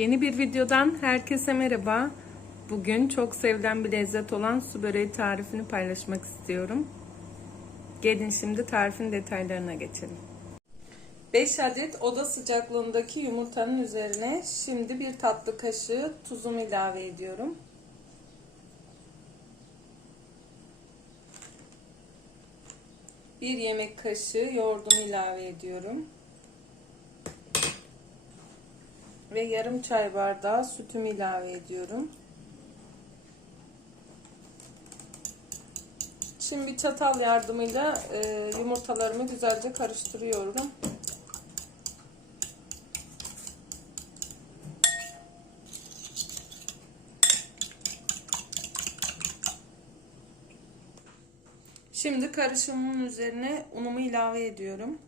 Yeni bir videodan herkese merhaba. Bugün çok sevilen bir lezzet olan su böreği tarifini paylaşmak istiyorum. Gelin şimdi tarifin detaylarına geçelim. 5 adet oda sıcaklığındaki yumurtanın üzerine şimdi bir tatlı kaşığı tuzumu ilave ediyorum. Bir yemek kaşığı yoğurdumu ilave ediyorum. Ve yarım çay bardağı sütümü ilave ediyorum. Şimdi bir çatal yardımıyla e, yumurtalarımı güzelce karıştırıyorum. Şimdi karışımın üzerine unumu ilave ediyorum.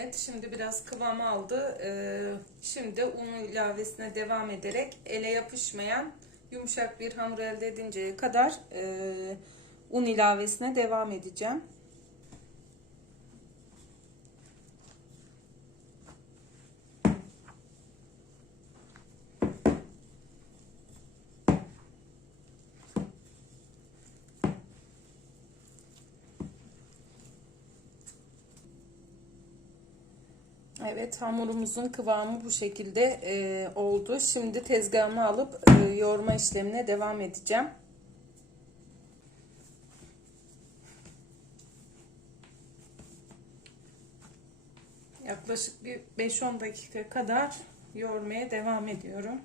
Evet şimdi biraz kıvam aldı. Ee, şimdi unu ilavesine devam ederek ele yapışmayan yumuşak bir hamur elde edinceye kadar e, un ilavesine devam edeceğim. Evet hamurumuzun kıvamı bu şekilde e, oldu. Şimdi tezgahımı alıp e, yoğurma işlemine devam edeceğim. Yaklaşık bir 5-10 dakika kadar yoğurmaya devam ediyorum.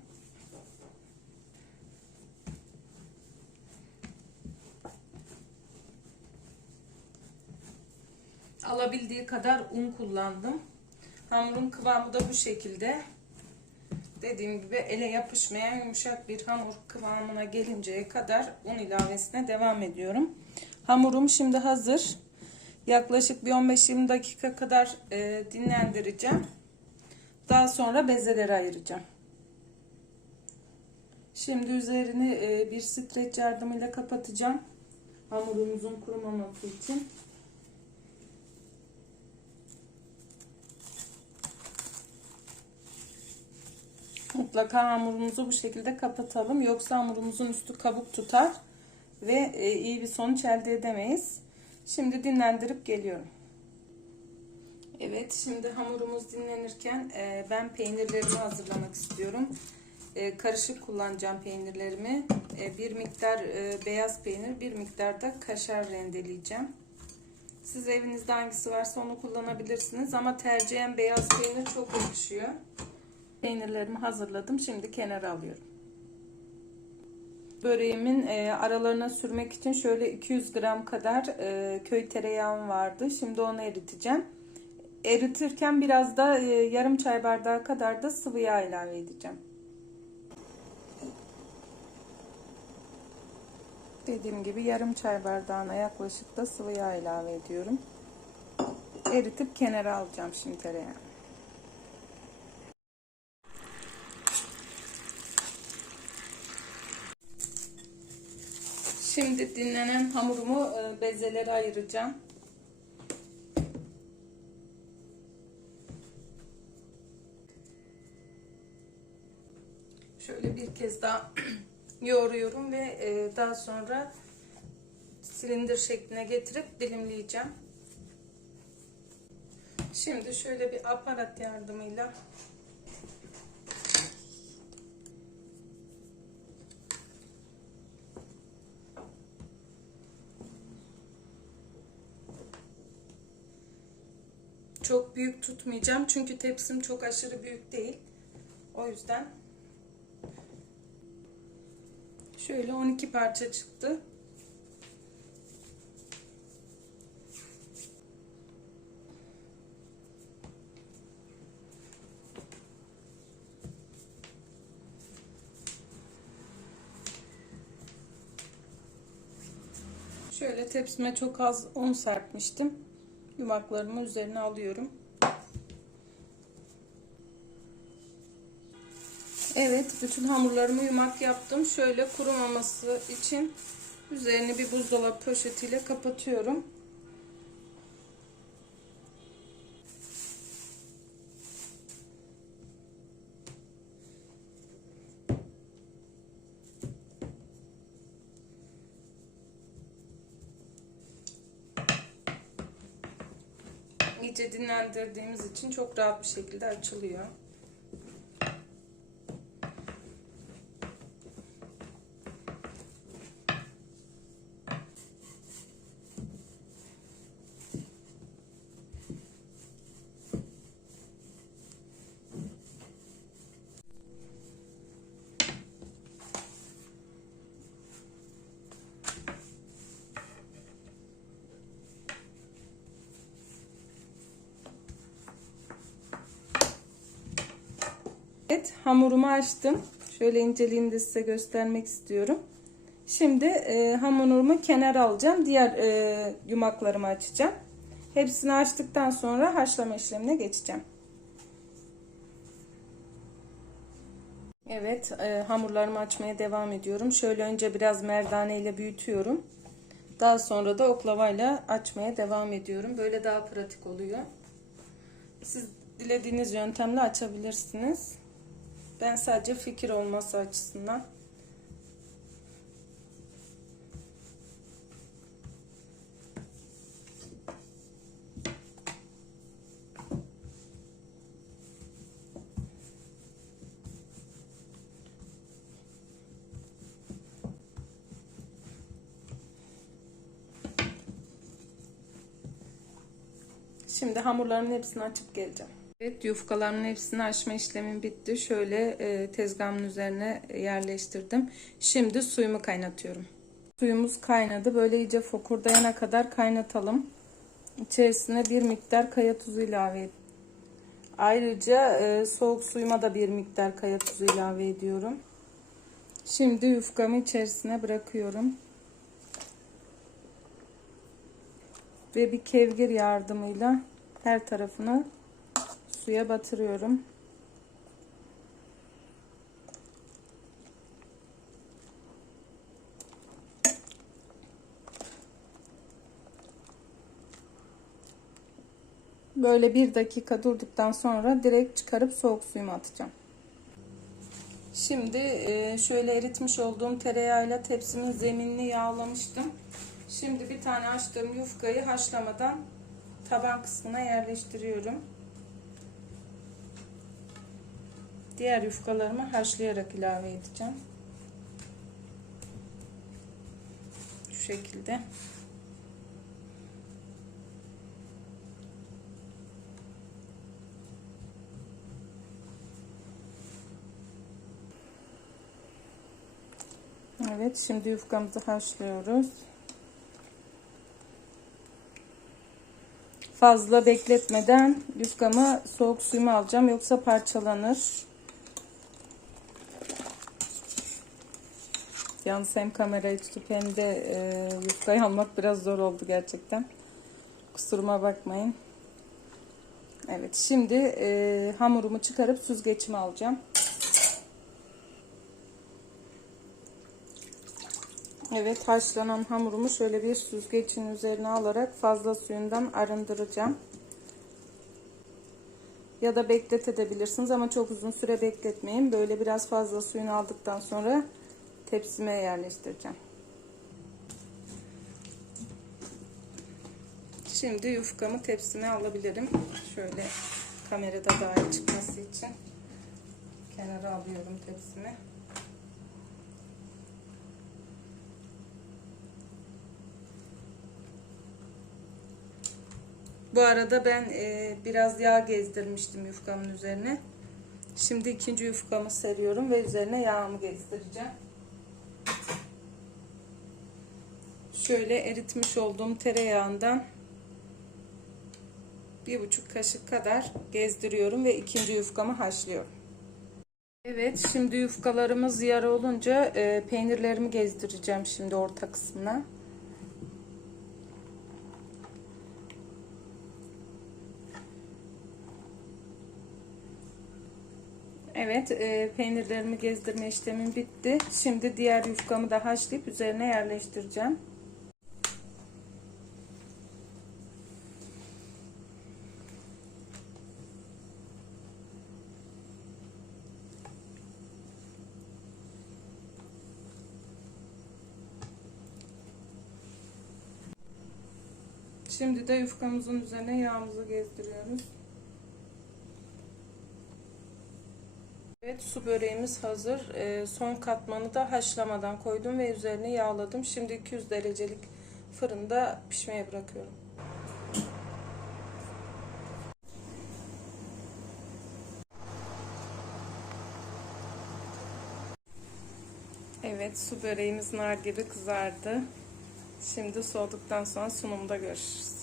Alabildiği kadar un kullandım. Hamurun kıvamı da bu şekilde. Dediğim gibi ele yapışmayan yumuşak bir hamur kıvamına gelinceye kadar un ilavesine devam ediyorum. Hamurum şimdi hazır. Yaklaşık bir 15-20 dakika kadar e, dinlendireceğim. Daha sonra bezelere ayıracağım. Şimdi üzerini e, bir streç yardımıyla kapatacağım. Hamurumuzun kurumaması için. Mutlaka hamurumuzu bu şekilde kapatalım. Yoksa hamurumuzun üstü kabuk tutar ve e, iyi bir sonuç elde edemeyiz. Şimdi dinlendirip geliyorum. Evet şimdi hamurumuz dinlenirken e, ben peynirlerimi hazırlamak istiyorum. E, karışık kullanacağım peynirlerimi. Bir miktar beyaz peynir, bir miktar da kaşar rendeleyeceğim. Siz evinizde hangisi varsa onu kullanabilirsiniz ama tercihen beyaz peynir çok yakışıyor. Peynirlerimi hazırladım. Şimdi kenara alıyorum. Böreğimin e, aralarına sürmek için şöyle 200 gram kadar e, köy tereyağım vardı. Şimdi onu eriteceğim. Eritirken biraz da e, yarım çay bardağı kadar da sıvı yağ ilave edeceğim. Dediğim gibi yarım çay bardağına yaklaşık da sıvı yağ ilave ediyorum. Eritip kenara alacağım şimdi tereyağını. Şimdi dinlenen hamurumu e, bezelere ayıracağım. Şöyle bir kez daha yoğuruyorum ve e, daha sonra silindir şekline getirip dilimleyeceğim. Şimdi şöyle bir aparat yardımıyla Çok büyük tutmayacağım. Çünkü tepsim çok aşırı büyük değil. O yüzden Şöyle 12 parça çıktı. Şöyle tepsime çok az un serpmiştim. Yumaklarımı üzerine alıyorum. Evet, bütün hamurlarımı yumak yaptım. Şöyle kurumaması için üzerini bir buzdolabı poşetiyle kapatıyorum. İyice dinlendirdiğimiz için çok rahat bir şekilde açılıyor. Evet hamurumu açtım. Şöyle inceliğini de size göstermek istiyorum. Şimdi e, hamurumu kenara alacağım. Diğer e, yumaklarımı açacağım. Hepsini açtıktan sonra haşlama işlemine geçeceğim. Evet e, hamurlarımı açmaya devam ediyorum. Şöyle önce biraz merdane ile büyütüyorum. Daha sonra da oklavayla açmaya devam ediyorum. Böyle daha pratik oluyor. Siz dilediğiniz yöntemle açabilirsiniz. Ben sadece fikir olması açısından Şimdi hamurların hepsini açıp geleceğim. Evet yufkaların hepsini açma işlemim bitti. Şöyle e, tezgahımın üzerine yerleştirdim. Şimdi suyumu kaynatıyorum. Suyumuz kaynadı. Böyle iyice fokurdayana kadar kaynatalım. İçerisine bir miktar kaya tuzu ilave et. Ayrıca e, soğuk suyuma da bir miktar kaya tuzu ilave ediyorum. Şimdi yufkamı içerisine bırakıyorum. Ve bir kevgir yardımıyla her tarafını suya batırıyorum. Böyle bir dakika durduktan sonra direkt çıkarıp soğuk suyuma atacağım. Şimdi e, şöyle eritmiş olduğum tereyağıyla tepsimin zeminini yağlamıştım. Şimdi bir tane açtığım yufkayı haşlamadan taban kısmına yerleştiriyorum. Diğer yufkalarımı haşlayarak ilave edeceğim. Şu şekilde. Evet şimdi yufkamızı haşlıyoruz. Fazla bekletmeden yufkamı soğuk suyuma alacağım yoksa parçalanır. Yalnız hem kamerayı tutup hem de e, yufkayı almak biraz zor oldu gerçekten. Kusuruma bakmayın. Evet şimdi e, hamurumu çıkarıp süzgeçime alacağım. Evet haşlanan hamurumu şöyle bir süzgecin üzerine alarak fazla suyundan arındıracağım. Ya da bekletebilirsiniz ama çok uzun süre bekletmeyin. Böyle biraz fazla suyunu aldıktan sonra tepsime yerleştireceğim. Şimdi yufkamı tepsime alabilirim. Şöyle kamerada daha iyi çıkması için kenara alıyorum tepsimi. Bu arada ben e, biraz yağ gezdirmiştim yufkamın üzerine. Şimdi ikinci yufkamı seriyorum ve üzerine yağımı gezdireceğim. Şöyle eritmiş olduğum tereyağından bir buçuk kaşık kadar gezdiriyorum ve ikinci yufkamı haşlıyorum. Evet şimdi yufkalarımız yarı olunca e, peynirlerimi gezdireceğim şimdi orta kısmına. Evet e, peynirlerimi gezdirme işlemim bitti. Şimdi diğer yufkamı da haşlayıp üzerine yerleştireceğim. Şimdi de yufkamızın üzerine yağımızı gezdiriyoruz. Evet su böreğimiz hazır. Ee, son katmanı da haşlamadan koydum ve üzerine yağladım. Şimdi 200 derecelik fırında pişmeye bırakıyorum. Evet su böreğimiz nar gibi kızardı. Şimdi soğuduktan sonra sunumda görüşürüz.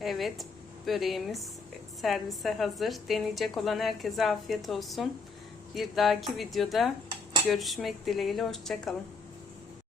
Evet, böreğimiz servise hazır. Deneyecek olan herkese afiyet olsun. Bir dahaki videoda görüşmek dileğiyle. Hoşçakalın.